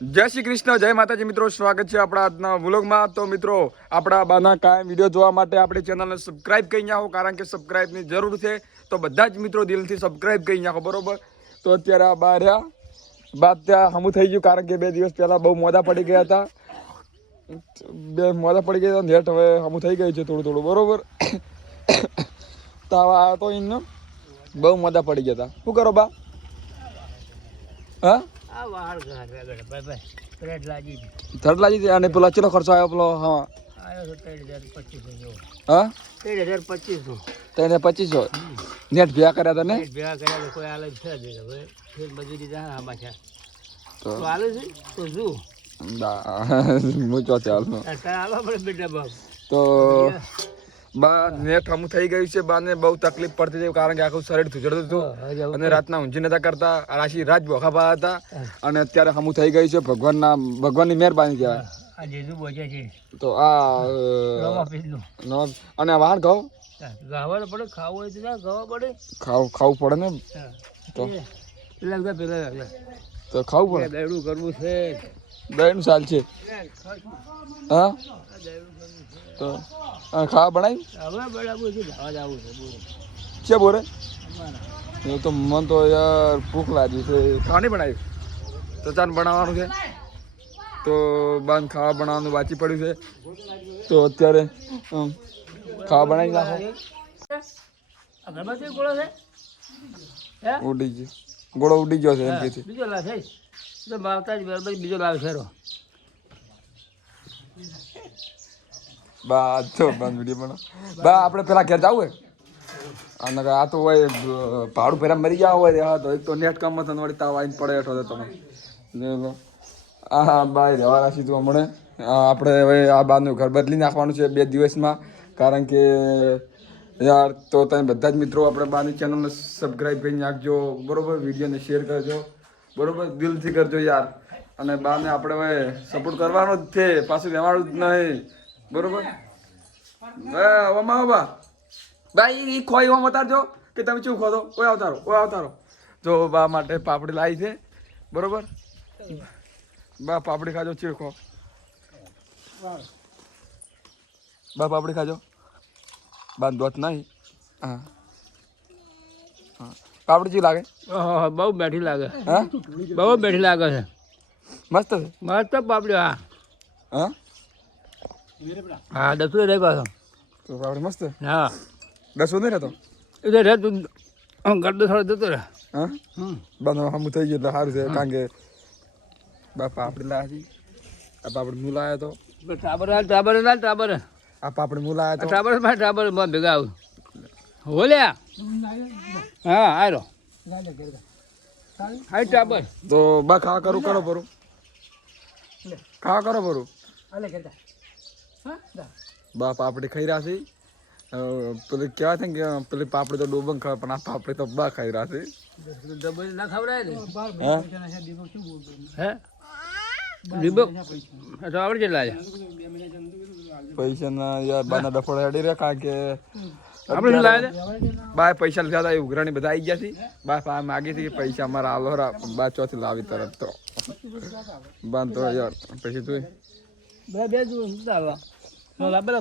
જય શ્રી કૃષ્ણ, જય માતાજી મિત્રો. સ્વાગત છે આપણા આજના વ્લોગમાં. તો મિત્રો આપણા બાના કાયમ વિડીયો જોવા માટે આપણી ચેનલને સબસ્ક્રાઇબ કરી નાખો, કારણ કે સબસ્ક્રાઇબની જરૂર છે. તો બધા જ મિત્રો દિલથી સબસ્ક્રાઇબ કરી નાખો, બરોબર. તો અત્યારે આ બા રહ્યા, બાદ ત્યાં હમું થઈ ગયું, કારણ કે 2 દિવસ પહેલા બહુ મોડા પડી ગયા હતા. નેટ હવે હમું થઈ ગયું છે થોડું બરોબર. તો આ તો એમને બહુ મોડા પડી ગયા હતા. શું કરો બા? હા, થર્ડ લાગી હતી. અને પેલો ચેલો ખર્ચો આવ્યો પેલો? હા, 3,2500. 3,2500 નેટ ભેગા કર્યા હતા ને? ભેગા કર્યા તો કોઈ હાલત છે જ હવે ફેર મજૂરી જા આમાં છે તો હાલે છે તો શું હું ચોથી હાલનો હાલવા પડે બેટા બાપ. તો બા નેટ હમું થઈ ગયું છે. બાને બહુ તકલીફ પડતી હતી, કારણ કે આખું શરીર ધૂજડતું હતું અને રાતના ઊંઘી નતા કરતા. રાશી રાત બોખા પા હતા. અને અત્યારે હમું થઈ ગયું છે. ભગવાનની મહેરબાની કહેવાય. આ જેજુ બોજે છે તો આ અને વાહન ખાવ ગાવા પડે, ખાવું હોય તો ગાવા પડે, ખાવું પડે ને. તો પેલા તો ખાવું પડે. દયડું કરવું છે, દયનું સાલ છે. હા, તો ખાવા બનાવી હવે બરાબર છે. જવા જવું છે બોલો છે બોરે. એ તો મન તો યાર ભૂખ લાગી છે. ખાવાની બનાવી તો ચાન બનાવવાનું છે. તો બાંધ ખાવા બનાવવાનું બાકી પડ્યું છે. તો અત્યારે ખાવા બનાવી નાખો. ઉડી ગયો ગોળો, ઉડી ગયો છે એમ કે છે. બીજો લાવ છે માવતા જ બરાબર બીજો લાવ છે. બા તો બંધ વિડીયો બનાવ. બા આપણે પેલા ઘેર જવું હોય અને આ તો હોય ભાડું પેલા મરી ગયા હોય. હા, તો એક તો નેટ કામમાં થઈને વળી તાવ આવીને પડે હેઠો તમે. હા બાય રહેવા રાખી તું હમણે. આપણે હવે આ બારનું ઘર બદલી નાખવાનું છે 2 દિવસમાં, કારણ કે યાર તો તમે બધા જ મિત્રો આપણે બારની ચેનલને સબસ્ક્રાઈબ કરી નાખજો, બરોબર. વિડીયોને શેર કરજો, બરોબર. દિલથી કરજો યાર. અને બાને આપણે હવે સપોર્ટ કરવાનો જ છે, પાછું રહેવાનું જ નહીં, બરોબર. બા એ ખોઈ એવા મતારજો કે તમે શું ખો દો. ઓય આવતારો જો બા માટે પાપડી લાવી છે, બરોબર. બા પાપડી ખાજો, ચીરખો બા, પાપડી ખાજો. બા દોત નહીં. હા હા, પાપડી ચી લાગે? બહુ બેઠી લાગે. હા, બહુ બેઠી લાગે છે. મસ્ત છે. મસ્ત પાપડી. હા હા હા, 10 રહી પાછો. તો પાપડી મસ્ત. હા, 10 નહીં રહેતો. એટલે રે તું ગરદો થોડો જતો રહે. હા, બાનો હમું થઈ ગયું એટલે સારું છે, કારણ કે બા પાપડી લાવી. આ પાપડી હું લાવ્યો તો. ટાબર આ પાપડી હું લાવ્યો તો. ટાબર ભેગા આવું હોલ્યા. હા આરો હાઈ ટાબર. તો બા ખાવા કરું કરો પરું. ખાવા કરો પરું. બા પાપડી ખાઈ રહ્યા છે. પેલી કહેવાય છે કે પેલી પાપડી તો ડોબંગ ખાય, પણ આ પાપડી તો બા ખાઈ રહ્યા છે. ના ખવડાય ને હે દીપક તો આવડે છે લાયા પૈસા ના યાર બાના ડફોડ હેડી રહ્યા, કારણ કે આપણે શું લાયા બા પૈસા લીધા હતા. ઉઘરાણી બધા આવી ગયા છે. બા માગી હતી કે પૈસા અમારા આલો બા ચોથી લાવી તરત. તો બાન તો યાર પછી તું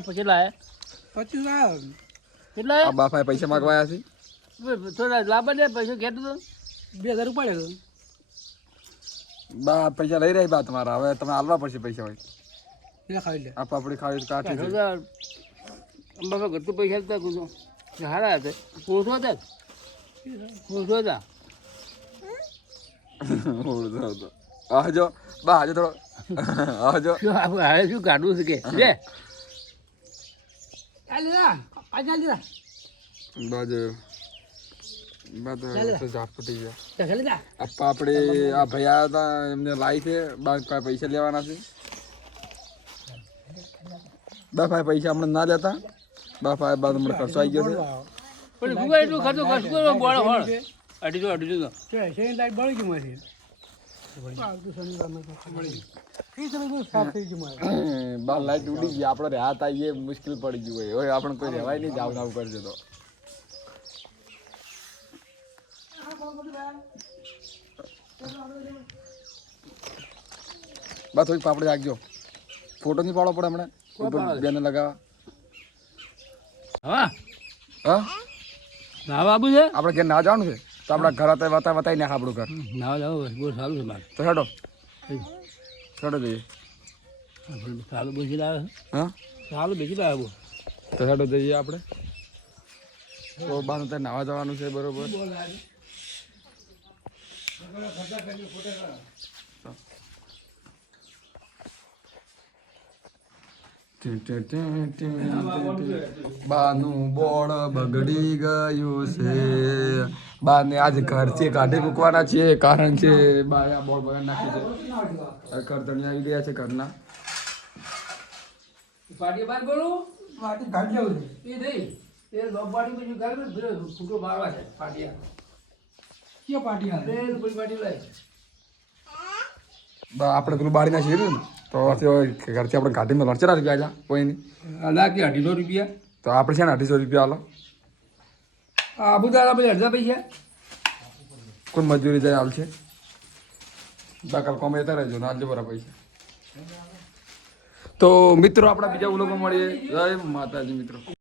પછી લાયા 25 કેટલા બા પાસે પૈસા માગવાયા છે. થોડા લાભ દે પૈસા કહેતો તો 2000 રૂપિયા. બા પૈસા લઈ રહી બા તમારા. હવે તમે આલવા પડશે પૈસા. હોય આ પાપડી ખાવી કાઢી છે. બાપા ઘટતું પૈસા હતા કુછ હારા હતા. ઓછો હતા આવજો બા, આજે થોડો આવજો. હારે શું કાઢવું છે કે લે બાજુ ઝાપટી ગયા. આ પાપડી આ ભાઈ આવ્યા હતા, એમને લાવી છે. બા પૈસા લેવાના છે. બા ભાઈ પૈસા હમણાં ના લેતા. બા ભાઈ બાદ હમણાં ખર્ચો આવી ગયો છે. એટલું ખર્ચો બોળો હોળ 250 બળી ગયું મારી. બાર લાઈટ ઉડી ગઈ. આપણે રાત આવીએ મુશ્કેલ પડી ગયું હોય. આપણે કોઈ રહેવાય નહીં, જાવ નાવ કરજો તો. બસ થોડી પાપડી રાખજો ફોટો નહીં પાડવો પડે હમણાં બેને લગાવવા હા હા નાવા આવું છે આપણે ઘેર ના જવાનું છે તો આપણા ઘર વતાવી નાખ આપણું ઘર નાવા જાવ બહુ સારું છે મારે તો હેડો હેડો જઈએ સારું બેસી લાવે હા સારું બેસી લાવે તો હેડો જઈએ આપણે તો બાનું ત્યાં નાવા જવાનું છે બરોબર બાનું બોળ બગડી ગયું છે બાને આજે ઘરથી કાઢી મૂકવાના છીએ કારણ કે બાએ આ બોળ બગાડ નાખી છે કરતણી આવી ગયા છે ઘરના પાટી બાર બોલું પાટી કાઢી લેવું છે એ નહીં એ લોબાડી પછી ગાળ ફૂટો મારવા છે પાટિયા કે પાટિયા રે કોઈ પાટી લાય આપણે પેલું બાળી નાખી દીધું ને તો ઘરથી આપણે ગાડીમાં લડચરા રૂપિયા જા કોઈ નહીં લાગે 250 રૂપિયા તો આપણે છે ને 250 રૂપિયા હાલો આબુ દાદા પછી 1000 પૈસા કોઈ મજૂરી જાય હાલ છે બાકાલ કમાતા રહેજો ને હાલજો બરાબર પૈસા તો મિત્રો આપણા બીજા ઉલોકો મળીએ જય માતાજી મિત્રો